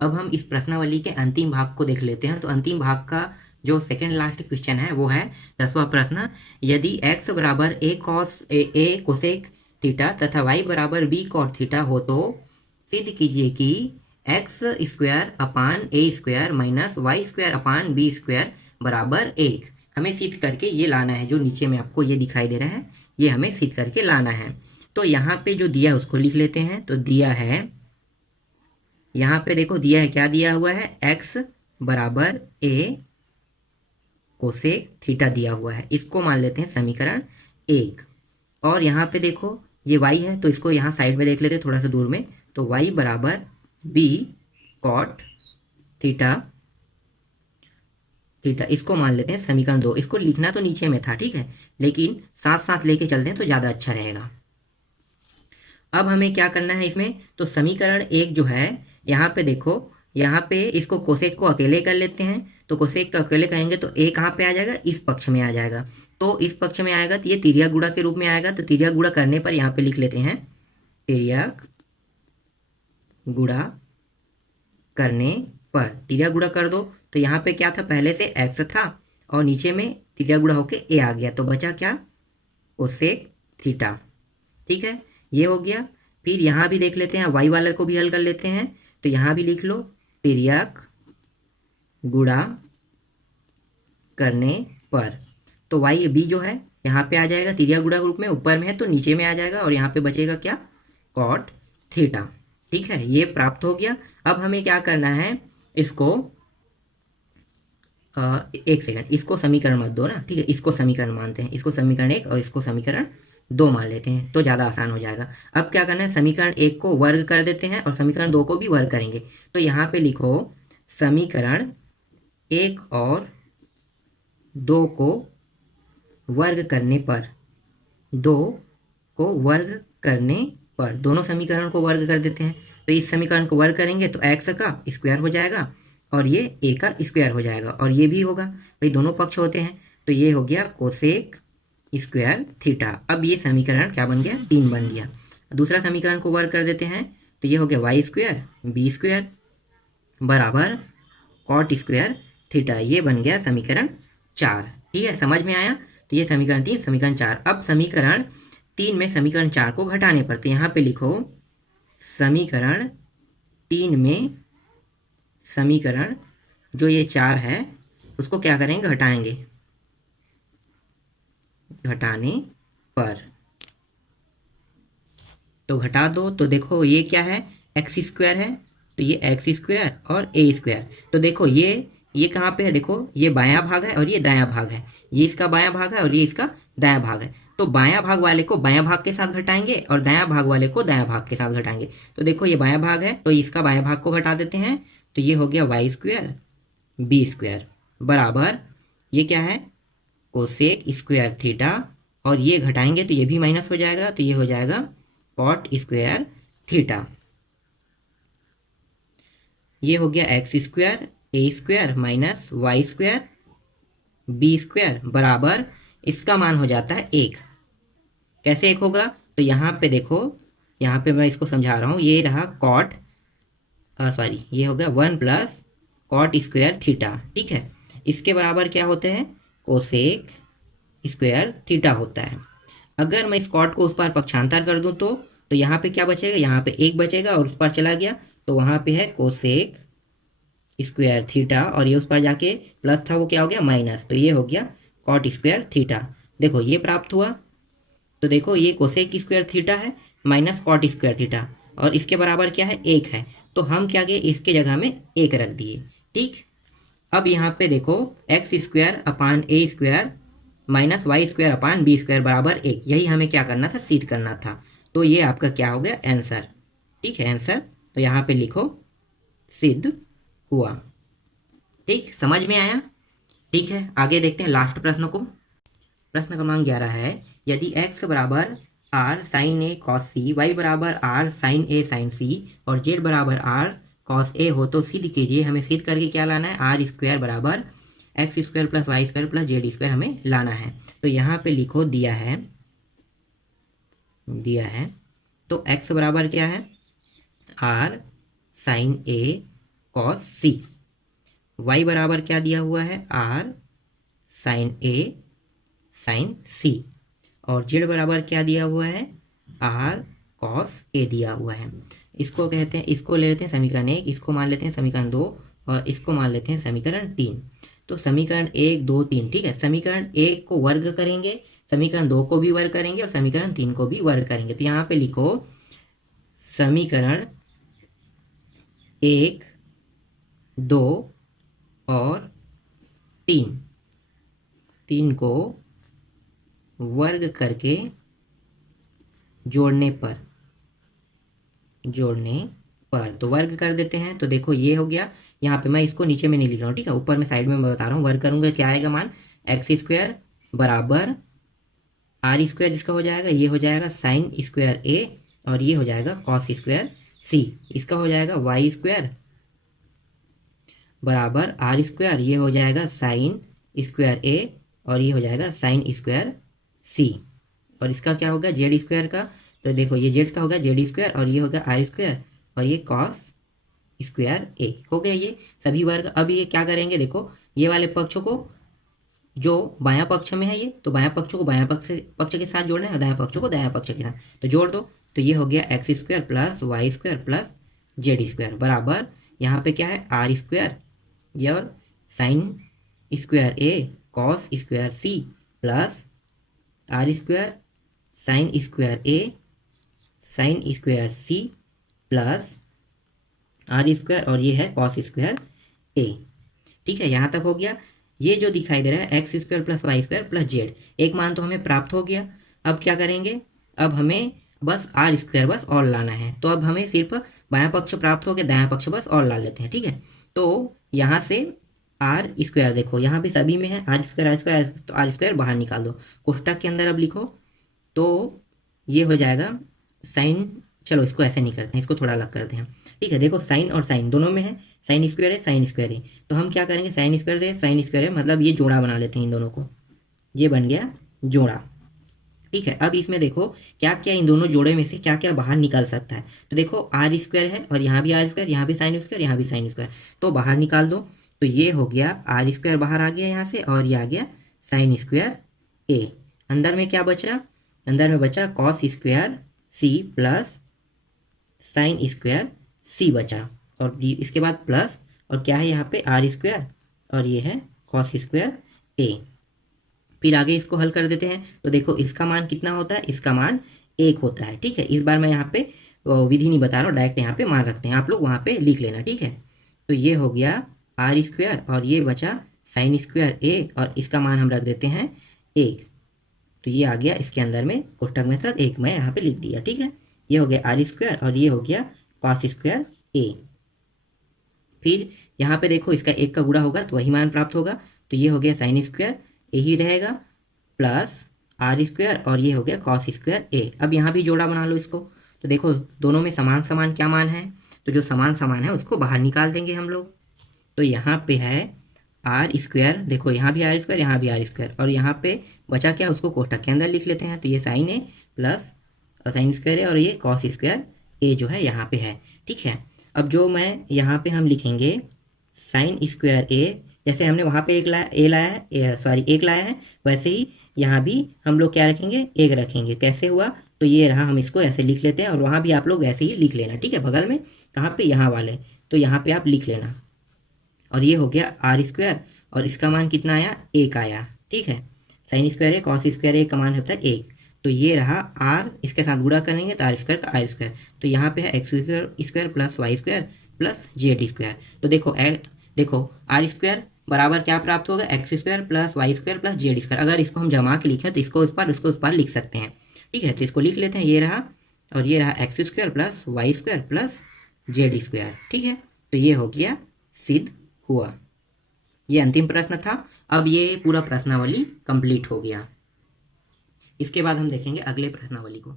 अब हम इस प्रश्नावली के अंतिम भाग को देख लेते हैं। तो अंतिम भाग का जो सेकंड लास्ट क्वेश्चन है वो है 10वां प्रश्न, यदि x बराबर a कोसेक थीटा तथा y बराबर b कॉट थीटा हो तो सिद्ध कीजिए कि x square upon a square minus y square upon b square बराबर 1। हमें सिद्ध करके ये लाना है, जो नीचे में आपको ये दिखाई दे रहा है, ये हमें सिद्ध करके लाना है। तो यहाँ पे जो दिया है उसको लिख लेते हैं। तो दिया है, यहाँ पे देखो दिया है, क्या दिया हुआ है, x बराबर a कोसेक थीटा दिया हुआ है, इसको मान लेते हैं समीकरण 1। और यहाँ पे देखो ये y है, तो इसको यहाँ साइड में देख लेते हैं थोड़ा सा दूर में। तो y बराबर b कॉट थीटा थीटा, इसको मान लेते हैं समीकरण 2। इसको लिखना तो नीचे में था, ठीक है, लेकिन साथ साथ लेके चलते हैं तो ज़्यादा अच्छा रहेगा। अब हमें क्या करना है इसमें, तो समीकरण 1 जो है, यहाँ पे देखो, यहाँ पे इसको कोसेक को अकेले कर लेते हैं। तो कोसेक को अकेले कहेंगे तो a कहाँ पे आ जाएगा, इस पक्ष में आ जाएगा। तो इस पक्ष में आएगा तो ये तिर्यक गुणा के रूप में आएगा। तो तिर्यक गुणा करने पर यहाँ पे लिख लेते हैं, तिर्यक गुणा करने पर, तिर्यक गुणा कर दो। तो यहाँ पे क्या था, पहले से x था और नीचे में तिर्यक गुणा होके a आ गया, तो बचा क्या, कोसेक थीटा। ठीक है, ये हो गया। फिर यहाँ भी देख लेते हैं, y वाले को भी हल कर लेते हैं। तो यहाँ भी लिख लो, तिर्यक गुणा करने पर। तो y b जो है यहाँ पे आ जाएगा, तिर्यक गुणा के रूप में ऊपर में है तो नीचे में आ जाएगा, और यहाँ पे बचेगा क्या, कॉट थीटा। ठीक है, ये प्राप्त हो गया। अब हमें क्या करना है, इसको एक सेकंड, इसको समीकरण मत दो ना, ठीक है, इसको समीकरण मानते हैं, इसको समीकरण 1 और इसको समीकरण 2 मान लेते हैं, तो ज़्यादा आसान हो जाएगा। अब क्या करना है, समीकरण 1 को वर्ग कर देते हैं और समीकरण 2 को भी वर्ग करेंगे। तो यहाँ पे लिखो, समीकरण 1 और 2 को वर्ग करने पर, 2 को वर्ग करने पर, दोनों समीकरण को वर्ग कर देते हैं। तो इस समीकरण को वर्ग करेंगे तो x का स्क्वायर हो जाएगा और ये a का स्क्वायर हो जाएगा, और ये भी होगा, भाई दोनों पक्ष होते हैं। तो ये हो गया कोसेक स्क्वायर थीटा। अब ये समीकरण क्या बन गया, 3 बन गया। दूसरा समीकरण को वर्ग कर देते हैं, तो ये हो गया वाई स्क्वायर बी स्क्वायर बराबर कॉट स्क्वायर थीटा, ये बन गया समीकरण 4। ठीक है, समझ में आया। तो ये समीकरण 3, समीकरण 4। अब समीकरण 3 में समीकरण 4 को घटाने पर, तो यहाँ पे लिखो, समीकरण 3 में समीकरण जो ये 4 है उसको क्या करेंगे, घटाएंगे, घटाने पर। तो घटा दो, तो देखो ये क्या है, एक्स स्क्वायर है, तो ये एक्स स्क्वायर और ए स्क्वायर। तो देखो ये कहाँ पे है, देखो ये बायां भाग है और ये दायां भाग है, ये इसका बायां भाग है और ये इसका दायां भाग है। तो बायां भाग वाले को बायां भाग के साथ घटाएंगे और दायां भाग वाले को दायां भाग के साथ घटाएंगे। तो देखो ये बायां भाग है तो इसका बायां भाग को घटा देते हैं, तो ये हो गया वाई स्क्वायर बी स्क्वायर बराबर, ये क्या है, कोसेक स्क्वायर थीटा, और ये घटाएंगे तो ये भी माइनस हो जाएगा, तो ये हो जाएगा कॉट स्क्वायर थीटा। ये हो गया x square a square minus y square b square बराबर, इसका मान हो जाता है 1। कैसे 1 होगा, तो यहाँ पे देखो, यहाँ पे मैं इसको समझा रहा हूँ, ये रहा कॉट, सॉरी, ये हो गया 1 प्लस कॉट स्क्वायर थीटा। ठीक है, इसके बराबर क्या होते हैं, कोसेक स्क्वायर थीटा होता है। अगर मैं इस कॉट को उस पर पक्षांतर कर दूं तो यहाँ पे क्या बचेगा, यहाँ पे 1 बचेगा और उस पर चला गया तो वहाँ पे है कोसेक स्क्वायर थीटा, और ये उस पर जाके प्लस था वो क्या हो गया, माइनस, तो ये हो गया कॉट स्क्वायर थीटा। देखो ये प्राप्त हुआ। तो देखो ये कोसेक स्क्वायर थीटा है माइनस कॉट स्क्वायर थीटा, और इसके बराबर क्या है, 1 है। तो हम क्या किए, इसके जगह में 1 रख दिए। ठीक, अब यहाँ पे देखो, x square upon a square minus y square upon b square बराबर 1, यही हमें क्या करना था, सिद्ध करना था। तो ये आपका क्या हो गया, आंसर। ठीक है, आंसर। तो यहाँ पे लिखो, सिद्ध हुआ। ठीक, समझ में आया। ठीक है, आगे देखते हैं लास्ट प्रश्न को। प्रश्न क्रमांक 11 है, यदि x बराबर R sine A cos C, Y बराबर R sine A sine C और जेड बराबर आर कॉस ए हो तो सिद्ध कीजिए। हमें सिद्ध करके क्या लाना है, आर स्क्वायर बराबर X square plus Y square plus Z square हमें लाना है। तो यहाँ पे लिखो, दिया है, तो x बराबर क्या है, R sine A cos C. y बराबर क्या दिया हुआ है, r sine a sine c। और z बराबर क्या दिया हुआ है, r कॉस a दिया हुआ है। इसको कहते हैं, इसको ले लेते हैं समीकरण 1, इसको मान लेते हैं समीकरण 2 और इसको मान लेते हैं समीकरण 3। तो समीकरण 1 2 3, ठीक है। समीकरण 1 को वर्ग करेंगे, समीकरण 2 को भी वर्ग करेंगे और समीकरण 3 को भी वर्ग करेंगे। तो यहाँ पे लिखो समीकरण 1 2 और 3 को वर्ग करके जोड़ने पर तो वर्ग कर देते हैं। तो देखो ये हो गया, यहाँ पे मैं इसको नीचे में नहीं लिख रहा हूँ, ठीक है, ऊपर में साइड में मैं बता रहा हूँ। वर्ग करूँगा क्या आएगा मान, एक्स स्क्वायर बराबर आर स्क्वायर, जिसका हो जाएगा ये हो जाएगा साइन स्क्वायर ए और ये हो जाएगा कॉस स्क्वायर सी। इसका हो जाएगा वाई स्क्वायर बराबर आर स्क्वायर, ये हो जाएगा साइन स्क्वायर ए और ये हो जाएगा साइन स्क्वायर सी। और इसका क्या होगा जेड स्क्वायर का, तो देखो ये जेड का होगा जेड स्क्वायर और ये होगा आर स्क्वायर और ये कॉस स्क्वायर ए। हो गया ये सभी वर्ग। अब ये क्या करेंगे, देखो ये वाले पक्षों को, जो बायां पक्ष में है ये, तो बायां पक्षों को बायां पक्ष के साथ जोड़ना है और दायां पक्षों को दायां पक्ष के साथ, तो जोड़ दो। तो ये हो गया x square plus Y square plus Z square बराबर यहाँ पे क्या है आर स्क्वायर ये और sine square a cos square c plus r square sine square a sine square c plus r square और ये है कॉस स्क्वायर ए। ठीक है, यहाँ तक हो गया। ये जो दिखाई दे रहा है x square plus Y square plus z, एक मान तो हमें प्राप्त हो गया। अब क्या करेंगे, अब हमें बस आर स्क्वायर बस और लाना है। तो अब हमें सिर्फ बायां पक्ष प्राप्त हो गया, दायां पक्ष बस और ला लेते हैं। ठीक है, तो यहाँ से आर स्क्वायर, देखो यहाँ पे सभी में है आर स्क्वायर, तो आर स्क्वायर बाहर निकाल दो, कोष्टक के अंदर अब लिखो। तो ये हो जाएगा साइन, चलो इसको ऐसे नहीं करते हैं, इसको थोड़ा अलग करते हैं। ठीक है, देखो साइन और साइन दोनों में है, साइन स्क्वायर है साइन स्क्वायर है, तो हम क्या करेंगे साइन स्क्वायर है साइन स्क्वायर है, मतलब ये जोड़ा बना लेते हैं इन दोनों को, ये बन गया जोड़ा। ठीक है, अब इसमें देखो क्या क्या इन दोनों जोड़े में से क्या क्या बाहर निकल सकता है। तो देखो आर स्क्वायर है और यहाँ भी आर स्क्वायर, यहाँ भी साइन स्क्वायर, यहाँ भी साइन स्क्वायर, तो बाहर निकाल दो। तो ये हो गया आर स्क्वायर बाहर आ गया यहाँ से और ये आ गया साइन स्क्वायर ए। अंदर में क्या बचा, अंदर में बचा cos square c plus sine square c बचा, और इसके बाद प्लस और क्या है यहाँ पे आर स्क्वायर और ये है कॉस स्क्वायर ए। फिर आगे इसको हल कर देते हैं। तो देखो इसका मान कितना होता है, इसका मान 1 होता है। ठीक है, इस बार मैं यहाँ पे विधि नहीं बता रहा हूँ, डायरेक्ट यहाँ पे मान रखते हैं, आप लोग वहाँ पे लिख लेना। ठीक है, तो ये हो गया आर स्क्वायर और ये बचा साइन स्क्वायर ए और इसका मान हम रख देते हैं 1। तो ये आ गया इसके अंदर में कोष्टक में साथ 1 मैं यहाँ पे लिख दिया। ठीक है, ये हो गया आर स्क्वायर और ये हो गया कॉस स्क्वायर ए। फिर यहाँ पे देखो इसका 1 का गुणा होगा तो वही मान प्राप्त होगा। तो ये हो गया साइन स्क्वायर यही रहेगा प्लस आर स्क्वायर और ये हो गया कॉस स्क्वायर ए। अब यहाँ भी जोड़ा बना लो इसको। तो देखो दोनों में समान समान क्या मान है, तो जो समान समान है उसको बाहर निकाल देंगे हम लोग। तो यहाँ पे है आर स्क्वायर, देखो यहाँ भी आर स्क्वायर यहाँ भी आर स्क्वायर और यहाँ पे बचा क्या, उसको कोष्टक के अंदर लिख लेते हैं। तो ये साइन ए प्लस साइन स्क्वायर है और ये कॉस स्क्वायर ए जो है यहाँ पे है। ठीक है, अब जो मैं यहाँ पे हम लिखेंगे साइन स्क्वायर ए, जैसे हमने वहाँ पे एक लाया है, वैसे ही यहाँ भी हम लोग क्या रखेंगे, 1 रखेंगे। कैसे हुआ, तो ये रहा, हम इसको ऐसे लिख लेते हैं और वहाँ भी आप लोग ऐसे ही लिख लेना। ठीक है, बगल में कहाँ पे, यहाँ वाले, तो यहाँ पे आप लिख लेना। और ये हो गया आर स्क्वायर और इसका मान कितना आया, 1 आया। ठीक है, साइन स्क्वायर है कॉस स्क्वायर है का मान होता है 1। तो ये रहा आर, इसके साथ गुणा करेंगे तो आर स्क्वायर का आर स्क्वायर। तो यहाँ पे है x square plus Y square plus Z square. तो देखो आर स्क्वायर बराबर क्या प्राप्त होगा, x square plus Y square plus Z square. अगर इसको हम जमा के लिखें तो इसको उस पर लिख सकते हैं। ठीक है, तो इसको लिख लेते हैं, ये रहा और ये रहा x square plus Y square plus Z square. ठीक है, तो ये हो गया सिद्ध हुआ। ये अंतिम प्रश्न था। अब ये पूरा प्रश्नावली कंप्लीट हो गया। इसके बाद हम देखेंगे अगले प्रश्नावली को।